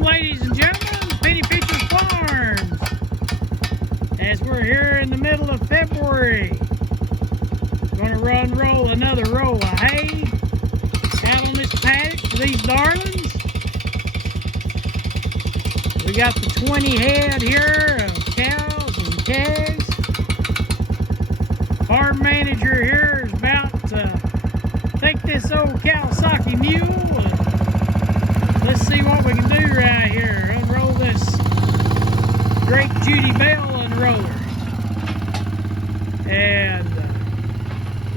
Welcome, ladies and gentlemen, Penny Pitcher Farms. As we're here in the middle of February, going to roll another roll of hay out on this paddock for these darlings. We got the 20 head here of cows and calves. Farm manager here is about to take this old Kawasaki mule and let's see what we can do right here. Unroll this great Judy Bell unroller. And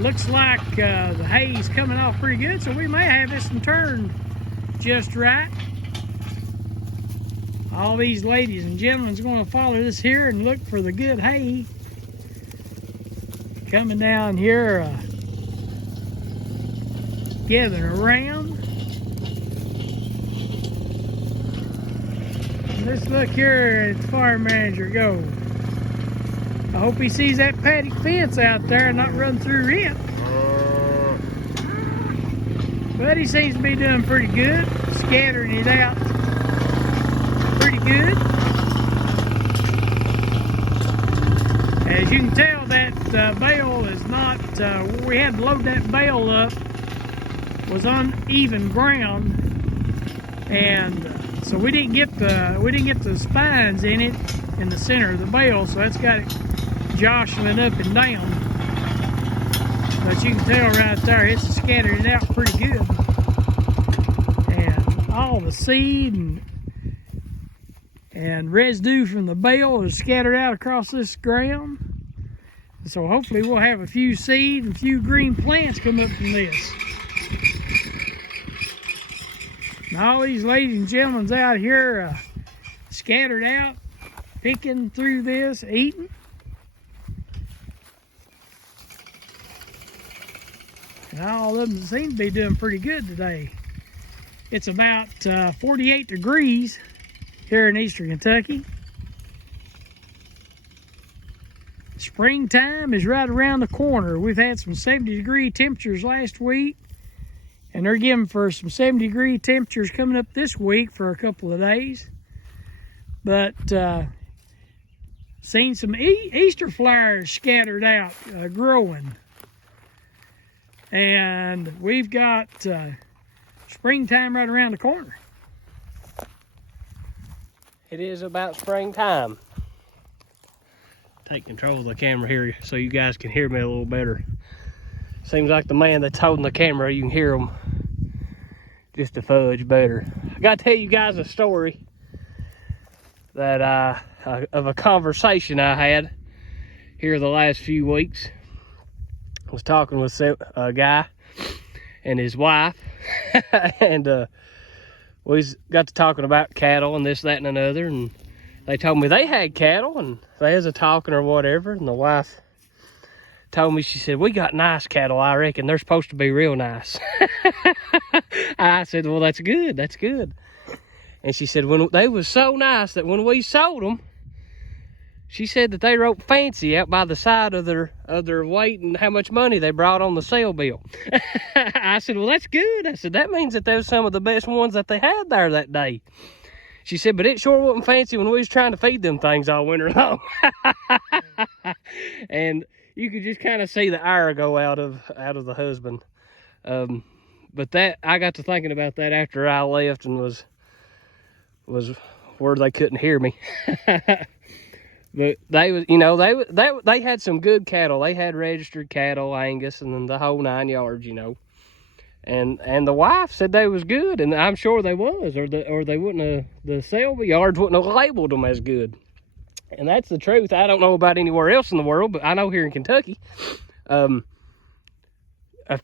looks like the hay's coming off pretty good, so we may have this one turned just right. All these ladies and gentlemen is going to follow this here and look for the good hay. Coming down here, gathering around. Let's look here at the farm manager go. I hope he sees that paddock fence out there and not run through it. But he seems to be doing pretty good, scattering it out pretty good. As you can tell, that bale is not, we had to load that bale up, was uneven ground, and so we didn't get the spines in it in the center of the bale, so that's got it jostling up and down. But you can tell right there, it's scattered it out pretty good, and all the seed and residue from the bale is scattered out across this ground. So hopefully we'll have a few seed and a few green plants come up from this. And all these ladies and gentlemen out here scattered out, picking through this, eating. And all of them seem to be doing pretty good today. It's about 48 degrees here in eastern Kentucky. Springtime is right around the corner. We've had some 70-degree temperatures last week, and they're giving for some 70-degree temperatures coming up this week for a couple of days. But seen some Easter flowers scattered out, growing. And we've got springtime right around the corner. It is about springtime. Take control of the camera here so you guys can hear me a little better. Seems like the man that's holding the camera, you can hear him just a fudge better. I gotta tell you guys a story that of a conversation I had here the last few weeks. I was talking with a guy and his wife, and we got to talking about cattle and this, that, and another, and they told me they had cattle, and they was a talking or whatever, and the wife told me, she said, we got nice cattle, I reckon. They're supposed to be real nice. I said, well, that's good, that's good. And she said, when they was so nice that when we sold them, she said that they wrote fancy out by the side of their weight and how much money they brought on the sale bill. I said, well, that's good. I said, that means that those some of the best ones that they had there that day. She said, but it sure wasn't fancy when we was trying to feed them things all winter long. And you could just kind of see the ire go out of the husband. But that, I got to thinking about that after I left and was where they couldn't hear me. But they was, you know, they had some good cattle. They had registered cattle, Angus, and then the whole 9 yards, you know. And the wife said they was good, and I'm sure they was, or they wouldn't have, the sale yards wouldn't have labeled them as good. And that's the truth. I don't know about anywhere else in the world, but I know here in Kentucky, a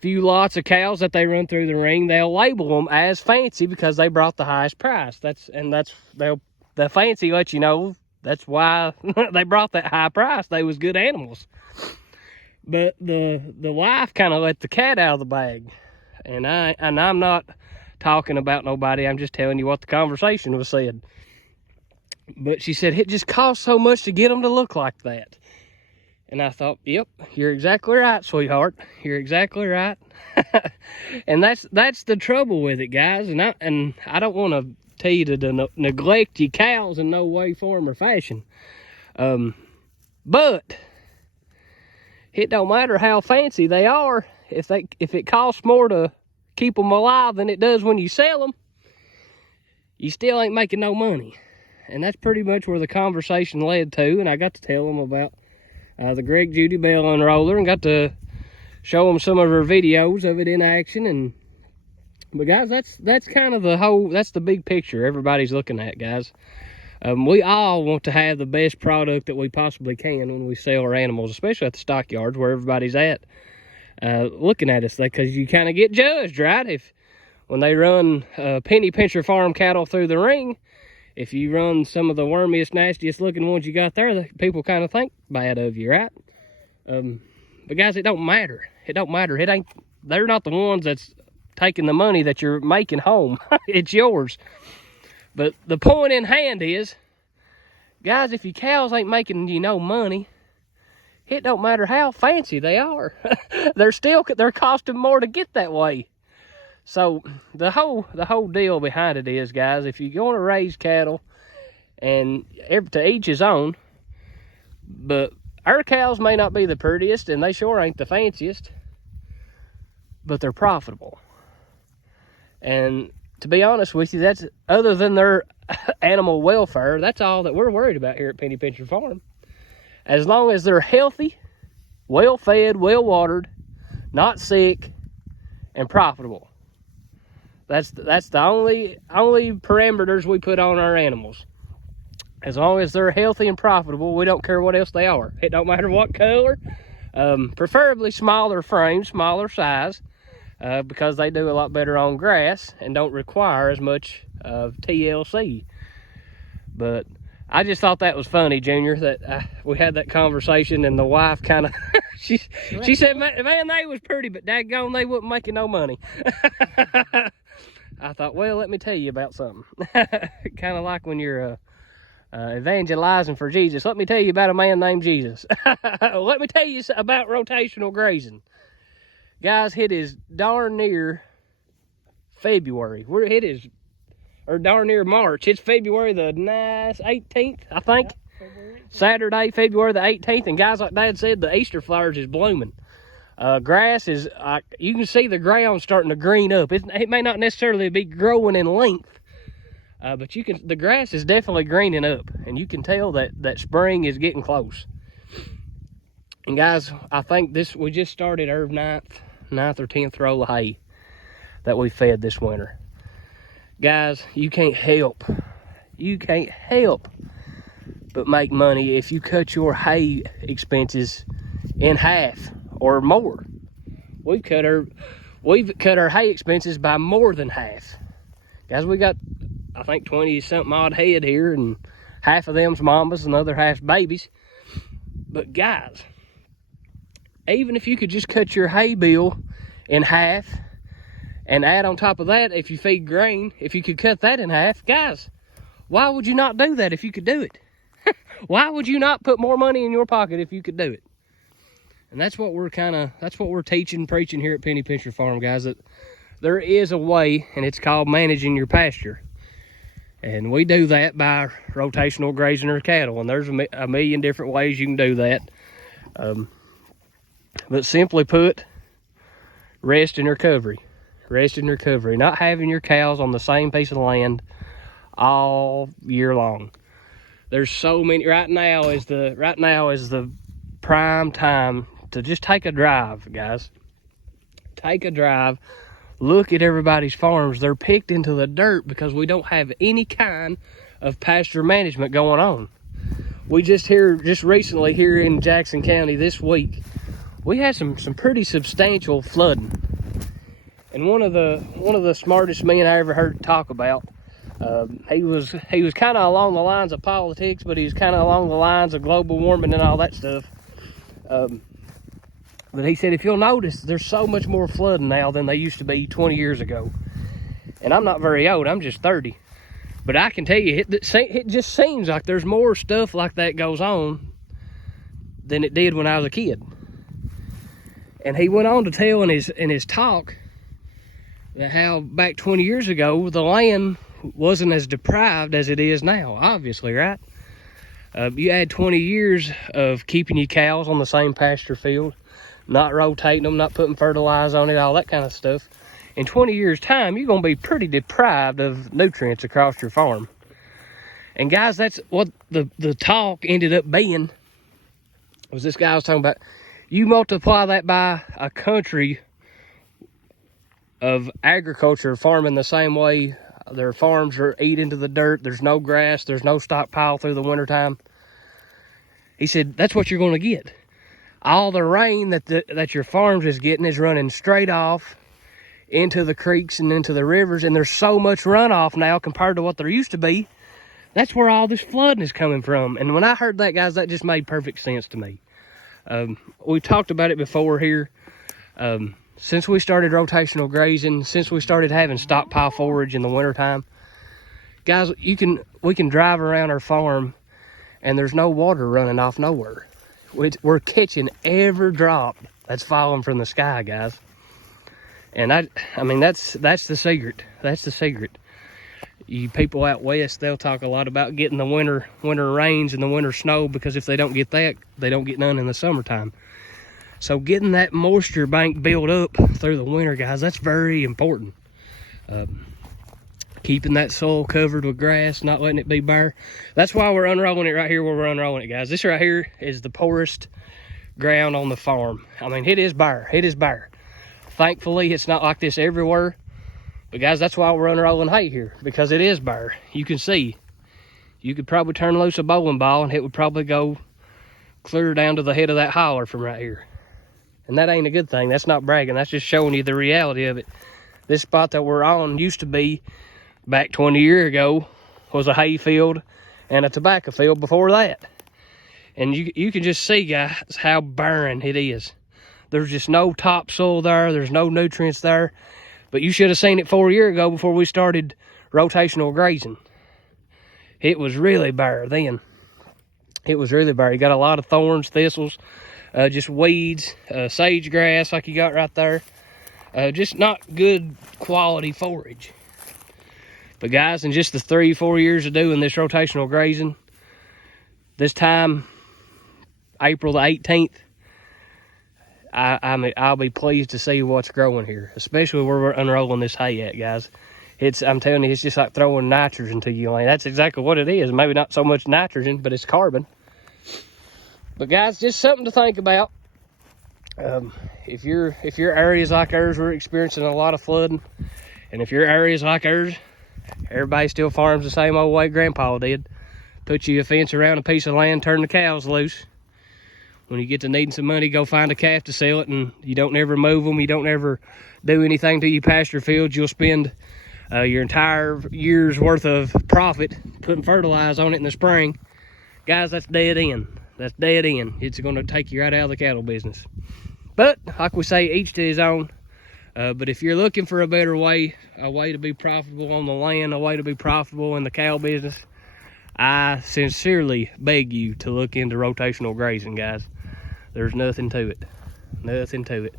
few lots of cows that they run through the ring, they'll label them as fancy because they brought the highest price. The fancy lets you know that's why they brought that high price. They was good animals. But the wife kind of let the cat out of the bag. And I'm not talking about nobody. I'm just telling you what the conversation was said. But she said, it just costs so much to get them to look like that. And I thought, yep, you're exactly right, sweetheart. You're exactly right. And that's the trouble with it, guys. And I don't want to tell you to neglect your cows in no way, form, or fashion. But it don't matter how fancy they are. If it costs more to keep them alive than it does when you sell them, you still ain't making no money. And that's pretty much where the conversation led to. And I got to tell them about the Greg Judy Bell unroller, and got to show them some of her videos of it in action. But guys, that's kind of that's the big picture everybody's looking at, guys. We all want to have the best product that we possibly can when we sell our animals, especially at the stockyards where everybody's at looking at us, because you kind of get judged, right? When they run Penny Pincher Farm cattle through the ring, if you run some of the wormiest, nastiest looking ones you got there, people kind of think bad of you, right? But guys, it don't matter. It don't matter. They're not the ones that's taking the money that you're making home. It's yours. But the point in hand is, guys, if your cows ain't making you no money, it don't matter how fancy they are. they're costing more to get that way. So the whole deal behind it is, guys, if you're going to raise cattle, and to each his own, but our cows may not be the prettiest, and they sure ain't the fanciest, but they're profitable. And to be honest with you, that's, other than their animal welfare, that's all that we're worried about here at Penny Pincher Farm. As long as they're healthy, well fed, well watered, not sick, and profitable. That's the only parameters we put on our animals. As long as they're healthy and profitable, we don't care what else they are. It don't matter what color, preferably smaller frame, smaller size, because they do a lot better on grass and don't require as much TLC. But I just thought that was funny, Junior, that we had that conversation, and the wife kind of, she said, man, they was pretty, but daggone, they wasn't making no money. I thought, well, let me tell you about something. Kind of like when you're evangelizing for Jesus. Let me tell you about a man named Jesus. Let me tell you about rotational grazing. Guys, it is darn near February. Or darn near March. It's February the 18th, I think. Yep, Saturday, February the 18th. And guys, like Dad said, the Easter flowers is blooming. Grass is, you can see the ground starting to green up. It may not necessarily be growing in length, but the grass is definitely greening up, and you can tell that spring is getting close. And guys, I think we just started our ninth or 10th roll of hay that we fed this winter. Guys, you can't help but make money if you cut your hay expenses in half or more. We've cut our hay expenses by more than half. Guys, we got, I think, 20 something odd head here, and half of them's mamas and the other half's babies. But guys, even if you could just cut your hay bill in half, and add on top of that, if you feed grain, if you could cut that in half, guys, why would you not do that if you could do it? Why would you not put more money in your pocket if you could do it? And that's what we're teaching, preaching here at Penny Pincher Farm, guys, that there is a way, and it's called managing your pasture. And we do that by rotational grazing our cattle, and there's a million different ways you can do that. But simply put, rest and recovery. Rest and recovery. Not having your cows on the same piece of land all year long. There's so many. Right now is the prime time to just take a drive, guys. Take a drive. Look at everybody's farms. They're picked into the dirt because we don't have any kind of pasture management going on. We just recently here in Jackson County this week, we had some pretty substantial flooding. And one of the smartest men I ever heard talk about, he was kind of along the lines of politics, but he was kind of along the lines of global warming and all that stuff. But he said, if you'll notice, there's so much more flooding now than they used to be 20 years ago. And I'm not very old, I'm just 30. But I can tell you, it just seems like there's more stuff like that goes on than it did when I was a kid. And he went on to tell in his talk that how back 20 years ago, the land wasn't as deprived as it is now, obviously, right? You add 20 years of keeping your cows on the same pasture field, not rotating them, not putting fertilizer on it, all that kind of stuff. In 20 years' time, you're going to be pretty deprived of nutrients across your farm. And guys, that's what the talk ended up being, was this guy was talking about, you multiply that by a country of agriculture, farming the same way. Their farms are eat into the dirt. There's no grass. There's no stockpile through the wintertime. He said, that's what you're going to get. All the rain that your farms is getting is running straight off into the creeks and into the rivers. And there's so much runoff now compared to what there used to be. That's where all this flooding is coming from. And when I heard that, guys, that just made perfect sense to me. We talked about it before here. Since we started rotational grazing, since we started having stockpile forage in the wintertime, guys, we can drive around our farm and there's no water running off nowhere. We're catching every drop that's falling from the sky, guys. And I mean, that's the secret. That's the secret. You people out west, they'll talk a lot about getting the winter rains and the winter snow, because if they don't get that, they don't get none in the summertime. So getting that moisture bank built up through the winter, guys, that's very important. Keeping that soil covered with grass, not letting it be bare. That's why we're unrolling it right here where we're unrolling it, guys. This right here is the poorest ground on the farm. I mean, it is bare. It is bare. Thankfully, it's not like this everywhere. But guys, that's why we're unrolling hay here, because it is bare. You can see. You could probably turn loose a bowling ball and it would probably go clear down to the head of that holler from right here. And that ain't a good thing. That's not bragging. That's just showing you the reality of it. This spot that we're on used to be, back 20 years ago, was a hay field and a tobacco field before that. And you can just see, guys, how barren it is. There's just no topsoil there. There's no nutrients there. But you should have seen it 4 years ago before we started rotational grazing. It was really bare then. It was really bare. You got a lot of thorns, thistles, just weeds, sage grass like you got right there. Just not good quality forage. But guys, in just the 3-4 years of doing this rotational grazing, this time, April the 18th, I'll be pleased to see what's growing here, especially where we're unrolling this hay at, guys. I'm telling you, it's just like throwing nitrogen to you. That's exactly what it is. Maybe not so much nitrogen, but it's carbon. But guys, just something to think about. If your areas like ours were experiencing a lot of flooding, and if your areas like ours, everybody still farms the same old way Grandpa did. Put you a fence around a piece of land, turn the cows loose. When you get to needing some money, go find a calf to sell it, and you don't ever move them. You don't ever do anything to your pasture fields. You'll spend your entire year's worth of profit putting fertilizer on it in the spring. Guys, that's dead end. That's dead end. It's going to take you right out of the cattle business. But like we say, each to his own. But if you're looking for a better way, a way to be profitable on the land, a way to be profitable in the cow business, I sincerely beg you to look into rotational grazing, guys. There's nothing to it. Nothing to it.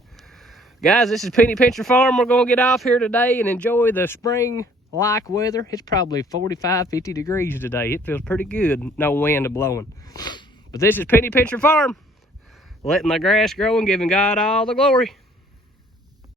Guys, this is Penny Pincher Farm. We're going to get off here today and enjoy the spring-like weather. It's probably 45, 50 degrees today. It feels pretty good. No wind blowing. But this is Penny Pincher Farm. Letting the grass grow and giving God all the glory.